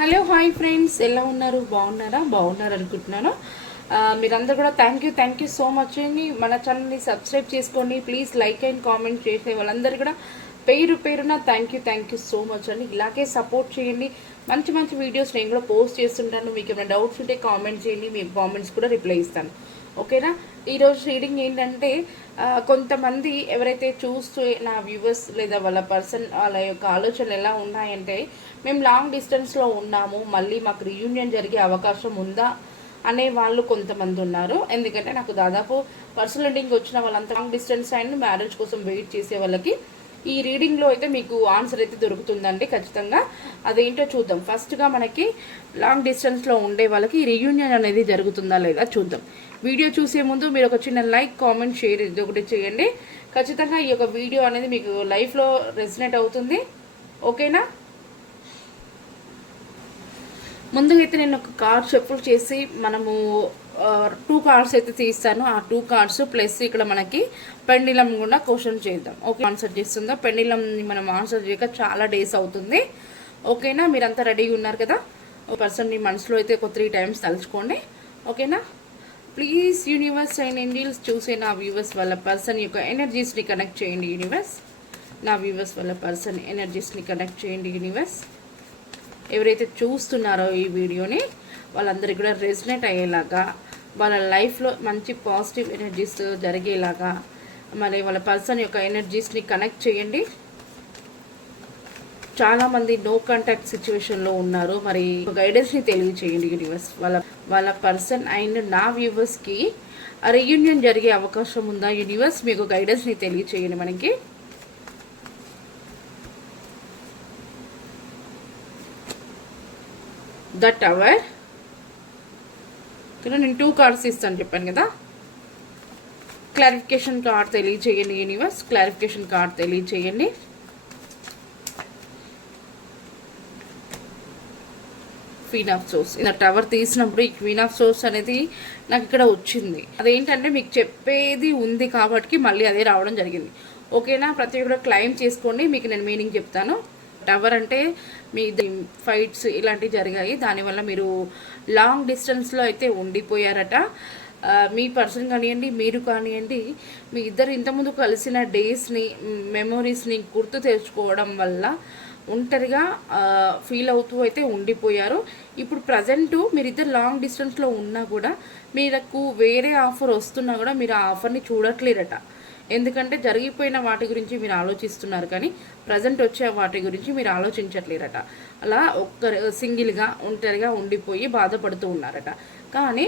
Hello hi friends. ఎలా ఉన్నారు? బాగున్నారా? బాగున్నారు అనుకుంటున్నాను. మీరందరూ కూడా thank you thank you so much అండి. మన ఛానల్ని సబ్స్క్రైబ్ చేసుకోండి. ప్లీజ్ లైక్ అండ్ కామెంట్ చేసే వాళ్ళందరూ కూడా పేరు పేరున thank you thank you so much అండి. ఇలాగే సపోర్ట్ చేయండి. మంచి మంచి వీడియోస్ నేను కూడా పోస్ట్ చేస్తుంటాను. మీకు ఏమైనా డౌట్స్ ఉంటే కామెంట్ చేయండి. మీ కామెంట్స్ కూడా రిప్లై ఇస్తాను. ఓకేనా ఈరోజు రీడింగ్ ఏంటంటే కొంతమంది ఎవరైతే చూస్తూ నా వ్యూవర్స్ లేదా వాళ్ళ పర్సన్ వాళ్ళ యొక్క ఆలోచనలు ఎలా ఉన్నాయంటే మేము లాంగ్ డిస్టెన్స్లో ఉన్నాము మళ్ళీ మాకు రీయూనియన్ జరిగే అవకాశం ఉందా అనే వాళ్ళు కొంతమంది ఉన్నారు. ఎందుకంటే నాకు దాదాపు పర్సనల్ రీడింగ్ వచ్చిన వాళ్ళంతా లాంగ్ డిస్టెన్స్ అండ్ మ్యారేజ్ కోసం వెయిట్ చేసే వాళ్ళకి ఈ రీడింగ్లో అయితే మీకు ఆన్సర్ అయితే దొరుకుతుందండి ఖచ్చితంగా. అదేంటో చూద్దాం. ఫస్ట్గా మనకి లాంగ్ డిస్టెన్స్లో ఉండే వాళ్ళకి రీయూనియన్ అనేది జరుగుతుందా లేదా చూద్దాం. వీడియో చూసే ముందు మీరు ఒక చిన్న లైక్ కామెంట్ షేర్ ఇది ఒకటి చేయండి. ఖచ్చితంగా ఈ యొక్క వీడియో అనేది మీకు లైఫ్లో రెసినేట్ అవుతుంది. ఓకేనా ముందుగా అయితే నేను ఒక కార్డ్ షఫుల్ చేసి మనము టూ కార్డ్స్ అయితే తీస్తాను. ఆ టూ కార్డ్స్ ప్లస్ ఇక్కడ మనకి పెండిలం కూడా క్వశ్చన్ చేద్దాం. ఓకే ఆన్సర్ చేస్తుందా? పెండిలం మనం ఆన్సర్ చేయక చాలా డేస్ అవుతుంది. ఓకేనా మీరంతా రెడీగా ఉన్నారు కదా? ఒక మీ మనసులో అయితే ఒక త్రీ టైమ్స్ తలుచుకోండి. ఓకేనా ప్లీజ్ యూనివర్స్ అండ్ ఏంజిల్స్ చూసే నా వ్యూవర్స్ వాళ్ళ పర్సన్ యొక్క ఎనర్జీస్ని కనెక్ట్ చేయండి యూనివర్స్ నా వ్యూవర్స్ వాళ్ళ పర్సన్ ఎనర్జీస్ని కనెక్ట్ చేయండి యూనివర్స్ ఎవరైతే చూస్తున్నారో ఈ వీడియోని వాళ్ళందరికీ కూడా రెజినేట్ అయ్యేలాగా వాళ్ళ లైఫ్లో మంచి పాజిటివ్ ఎనర్జీస్ జరిగేలాగా మరి వాళ్ళ పర్సన్ యొక్క ఎనర్జీస్ని కనెక్ట్ చేయండి. చాలామంది నో కాంటాక్ట్ సిచ్యువేషన్లో ఉన్నారు. మరి గైడెన్స్ని తెలియచేయండి యూనివర్స్ వాళ్ళ వాళ్ళ పర్సన్ అండ్ నా వ్యూవర్స్కి రీయూనియన్ జరిగే అవకాశం ఉందా? యూనివర్స్ మీకు గైడెన్స్ని తెలియచేయండి మనకి. ద టవర్ ఓకేనా నేను టూ కార్డ్స్ ఇస్తాను చెప్పాను కదా. క్లారిఫికేషన్ కార్డ్ తెలియచేయండి యూనివర్స్. క్లారిఫికేషన్ కార్డ్ తెలియచేయండి క్వీన్ ఆఫ్ సోర్స్ ఇలా టవర్ తీసినప్పుడు ఈ క్వీన్ ఆఫ్ సోర్స్ అనేది నాకు ఇక్కడ వచ్చింది. అదేంటంటే మీకు చెప్పేది ఉంది కాబట్టి మళ్ళీ అదే రావడం జరిగింది. ఓకేనా? ప్రతి ఒక్కరు క్లైమ్ చేసుకోండి. మీకు నేను మీనింగ్ చెప్తాను. టవర్ అంటే మీ ఫైట్స్ ఇలాంటివి జరిగాయి. దానివల్ల మీరు లాంగ్ డిస్టెన్స్లో అయితే ఉండిపోయారట. మీ పర్సన్ కానివ్వండి మీరు కానివ్వండి మీ ఇద్దరు ఇంతకుముందు కలిసిన డేస్ని మెమొరీస్ని గుర్తు తెచ్చుకోవడం వల్ల ఒంటరిగా ఫీల్ అవుతూ అయితే ఉండిపోయారు. ఇప్పుడు ప్రజెంట్ మీరిద్దరు లాంగ్ డిస్టెన్స్లో ఉన్నా కూడా మీకు వేరే ఆఫర్ వస్తున్నా కూడా మీరు ఆ ఆఫర్ని చూడట్లేరట. ఎందుకంటే జరిగిపోయిన వాటి గురించి మీరు ఆలోచిస్తున్నారు కానీ ప్రజెంట్ వచ్చే వాటి గురించి మీరు ఆలోచించట్లేరట. అలా ఒక్క సింగిల్గా ఒంటరిగా ఉండిపోయి బాధపడుతూ ఉన్నారట. కానీ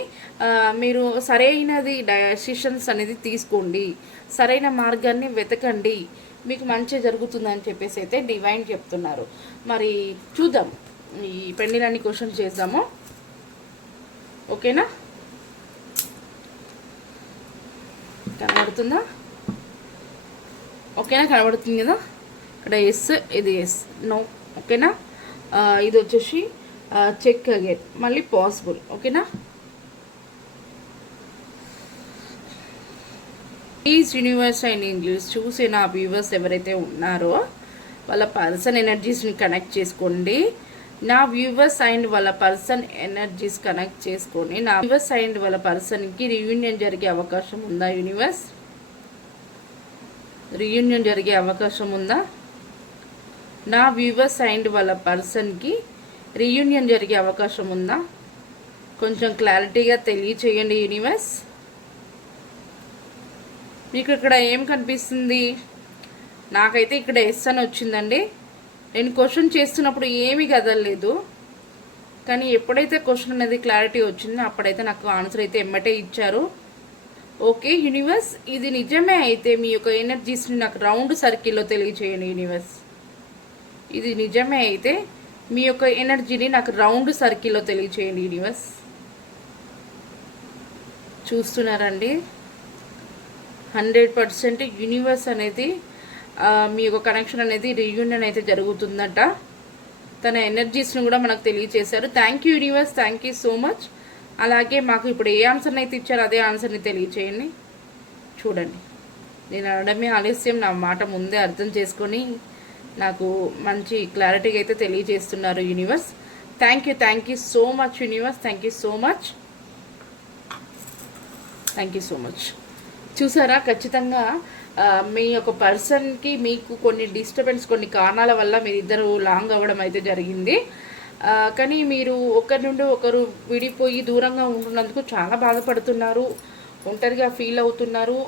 మీరు సరైనది డెసిషన్స్ అనేది తీసుకోండి. సరైన మార్గాన్ని వెతకండి. మీకు మంచి జరుగుతుందని చెప్పేసి అయితే డివైన్ చెప్తున్నారు. మరి చూద్దాం. ఈ పెండిలాన్ని క్వశ్చన్ చేద్దాము. ఓకేనా? కనబడుతుందా? ఓకేనా? కనబడుతుంది కదా? ఇక్కడ ఎస్ ఇది ఎస్ నో ఓకేనా? ఇది వచ్చేసి చెక్ అగేన్ మళ్ళీ పాసిబుల్ ఓకేనా? ప్లీజ్ యూనివర్స్ అండ్ ఇంగ్లీష్ చూసే నా వ్యూవర్స్ ఎవరైతే ఉన్నారో వాళ్ళ పర్సన్ ఎనర్జీస్ని కనెక్ట్ చేసుకోండి. నా వ్యూవర్స్ అండ్ వాళ్ళ పర్సన్ ఎనర్జీస్ కనెక్ట్ చేసుకొని నా వ్యూవర్స్ అండ్ వాళ్ళ పర్సన్కి రీయూనియన్ జరిగే అవకాశం ఉందా యూనివర్స్ రీయూనియన్ జరిగే అవకాశం ఉందా? నా వ్యూవర్స్ అండ్ వాళ్ళ పర్సన్కి రీయూనియన్ జరిగే అవకాశం ఉందా? కొంచెం క్లారిటీగా తెలియచేయండి యూనివర్స్ మీకు ఇక్కడ ఏం కనిపిస్తుంది? నాకైతే ఇక్కడ ఎస్ అని వచ్చిందండి. నేను క్వశ్చన్ చేస్తున్నప్పుడు ఏమీ కదలలేదు. కానీ ఎప్పుడైతే క్వశ్చన్ అనేది క్లారిటీ వచ్చిందో అప్పుడైతే నాకు ఆన్సర్ అయితే ఎమ్మటే ఇచ్చారు. ఓకే యూనివర్స్ ఇది నిజమే అయితే మీ యొక్క ఎనర్జీస్ని నాకు రౌండ్ సర్కిల్లో తెలియచేయండి యూనివర్స్ ఇది నిజమే అయితే మీ యొక్క ఎనర్జీని నాకు రౌండ్ సర్కిల్లో తెలియచేయండి యూనివర్స్ చూస్తున్నారండి? హండ్రెడ్ పర్సెంట్ యూనివర్స్ అనేది మీ యొక్క కనెక్షన్ అనేది రీయూనియన్ అయితే జరుగుతుందట. తన ఎనర్జీస్ని కూడా మనకు తెలియచేశారు. Thank you universe thank you so much అలాగే మాకు ఇప్పుడు ఏ ఆన్సర్ని అయితే ఇచ్చారో అదే ఆన్సర్ని తెలియచేయండి. చూడండి. నేను అనడమే ఆలస్యం నా మాట ముందే అర్థం చేసుకొని నాకు మంచి క్లారిటీగా అయితే తెలియజేస్తున్నారు universe. Thank you thank you so much universe. Thank you so much thank you so much చూసారా? ఖచ్చితంగా మీ యొక్క పర్సన్కి మీకు కొన్ని డిస్టర్బెన్స్ కొన్ని కారణాల వల్ల మీరిద్దరు లాంగ్ అవ్వడం అయితే జరిగింది. కానీ మీరు ఒకరి నుండి ఒకరు విడిపోయి దూరంగా ఉంటున్నందుకు చాలా బాధపడుతున్నారు. ఒంటరిగా ఫీల్ అవుతున్నారు.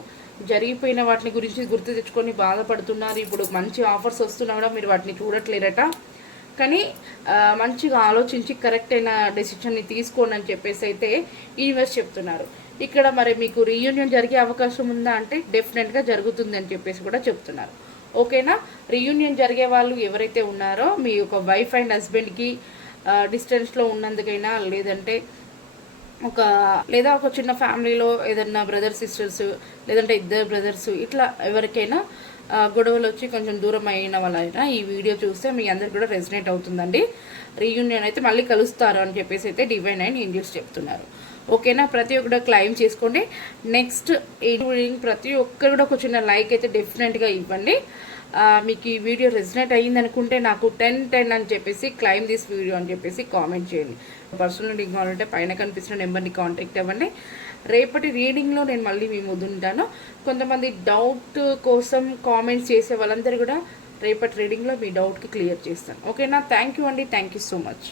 జరిగిపోయిన వాటిని గురించి గుర్తు తెచ్చుకొని బాధపడుతున్నారు. ఇప్పుడు మంచి ఆఫర్స్ వస్తున్నా కూడా మీరు వాటిని చూడట్లేరట. కానీ మంచిగా ఆలోచించి కరెక్ట్ అయిన డెసిషన్ని తీసుకోండి అని చెప్పేసి అయితే యూనివర్స్ చెప్తున్నారు. ఇక్కడ మరి మీకు రీయూనియన్ జరిగే అవకాశం ఉందా అంటే డెఫినెట్గా జరుగుతుంది అని చెప్పేసి కూడా చెప్తున్నారు. ఓకేనా? రీయూనియన్ జరిగే వాళ్ళు ఎవరైతే ఉన్నారో మీ యొక్క వైఫ్ అండ్ హస్బెండ్కి డిస్టెన్స్లో ఉన్నందుకైనా లేదంటే ఒక లేదా ఒక చిన్న ఫ్యామిలీలో ఏదన్నా బ్రదర్ సిస్టర్స్ లేదంటే ఇద్దరు బ్రదర్స్ ఇట్లా ఎవరికైనా గొడవలు వచ్చి కొంచెం దూరం అయిన వాళ్ళైనా ఈ వీడియో చూస్తే మీ అందరికి కూడా రెసినేట్ అవుతుందండి. రీయూనియన్ అయితే మళ్ళీ కలుస్తారు అని చెప్పేసి అయితే డివైన్ అండ్ ఇండియన్స్ చెప్తున్నారు. ఓకేనా? ప్రతి ఒక్కటి క్లైమ్ చేసుకోండి. నెక్స్ట్ ఈవినింగ్ ప్రతి ఒక్కరు కూడా ఒక చిన్న లైక్ అయితే డెఫినెట్గా ఇవ్వండి. మీకు ఈ వీడియో రెసినేట్ అయ్యింది అనుకుంటే నాకు టెన్ టెన్ అని చెప్పేసి క్లైమ్ దిస్ వీడియో అని చెప్పేసి కామెంట్ చేయండి. పర్సనల్ రీడింగ్ కావాలంటే పైన కనిపిస్తున్న నెంబర్ని కాంటాక్ట్ అవ్వండి. రేపటి రీడింగ్లో నేను మళ్ళీ మీ ముందు ఉంటాను. కొంతమంది డౌట్ కోసం కామెంట్స్ చేసే వాళ్ళందరూ కూడా రేపటి రీడింగ్లో మీ డౌట్కి క్లియర్ చేస్తాను. ఓకేనా? థ్యాంక్ యూ అండి. Thank you so much.